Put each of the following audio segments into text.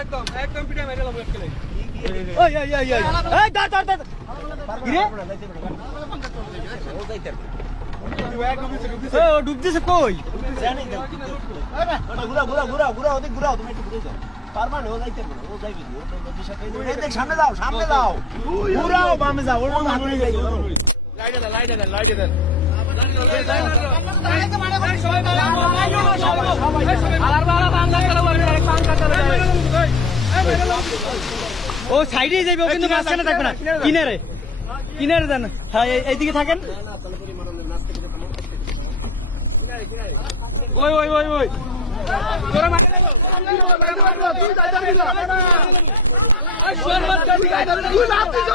একদম একদম পিটা মেরে লাভ খেলে ওই ধর কি রে ও যাইতে ও ডুব দিছে কই জানি না ঘুরা ওদিক ঘুরাও তুমি একটু ঘুরে যাও পারবা না ও যাইতে পারো ও যাইবে ও তো নদীর সাথে এই দেখ সামনে যাও ঘুরাও বামে যাও ওর মধ্যে ঘুরে যাই লাইট দেন ও সাইডে যাইবে ও কিন্তু মাঝখানে থাকবে না কিনারে দেন হ্যাঁ এইদিকে থাকেন ওই তোরা মার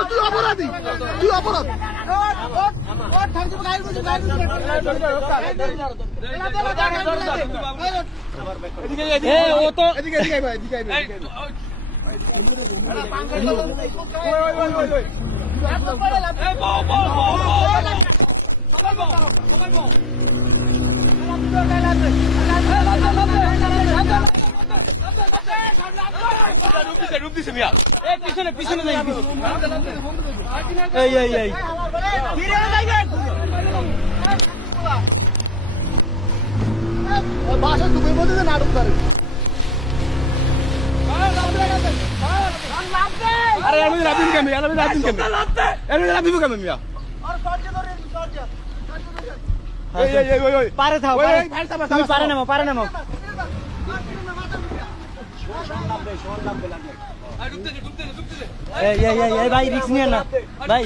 তুই অপরাধী ও তো পিছনে যাই এই বাসা ডুবে বলতে নাটক করে আরে আমি রাবিন কেমন মিয়া ওই পারে থাও তুমি পারে নামো এই ভাই রিস্ক নিয়ে না ভাই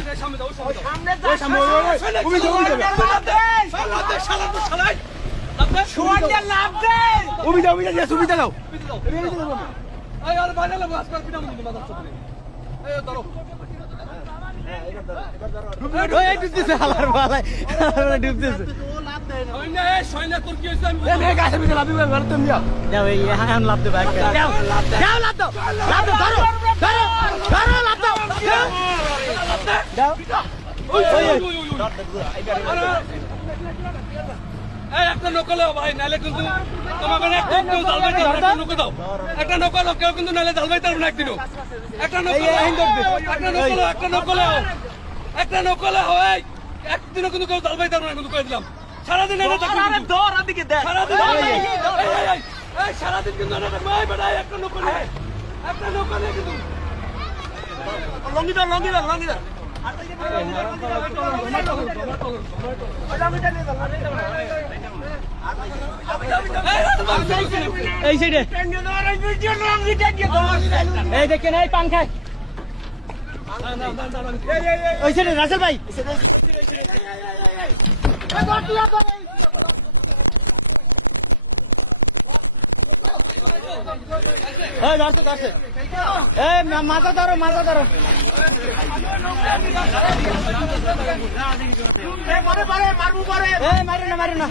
ডুবতেছে আমার বালাই ডুবতেছে যাও এই হ্যাঁ লাভ দেবো যাও লাভ দাও একটা নৌকা ভাই নাহলে কিন্তু তোমাকে একটা নৌকা কেউ কিন্তু নাহলে জালবাই তার না একদিনও একটা নৌকা হয় একদিনও কিন্তু কেউ জালবাই তার না কিন্তু করে দিলাম সারাদিন সারাদিন কিন্তু একটা নৌকা নেই কিন্তু লঙ্গিদার এই সাইডে এই দেখেন এই পান খায় ওই সাইডে রাসেল ভাই ধরছে মাথা ধরো মারি না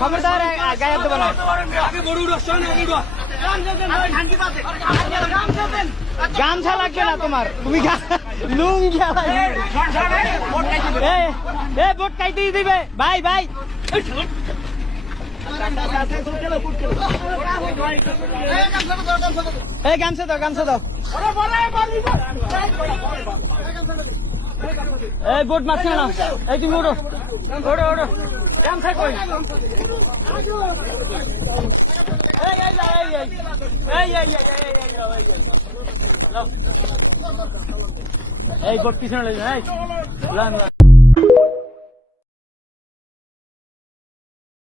খবরদার গায়ে দেবো না গামছা লাগবে না তোমার তুমি লুঙ্গি বোট কাইতে দিবে ভাই এই গামছা দাও এই বোট মারছে না এই তুমি ওঠো গামছা কই এই বোট পিছনে